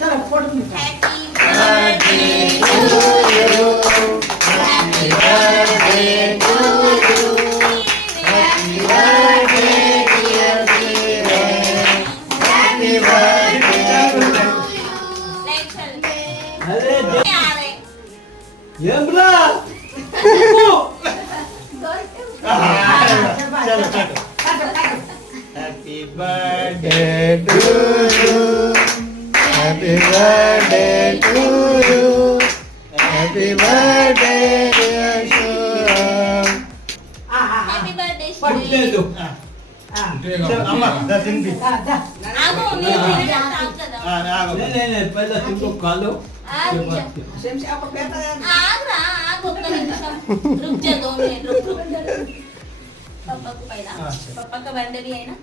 चलो फोटो निकाल। Happy birthday to you. Happy birthday dear Kiran. Happy birthday to you. अरे अरे ये बोला चलो Happy birthday to you. Happy birthday to you. Happy birthday dear Shuram. Happy birthday पट्टे दो चल अम्मा दर्शन भी आगो नहीं नहीं पहले तुमको खा लो आगो रुक जा 2 मिनट रुक पापा को पहला पापा का बर्थडे भी है ना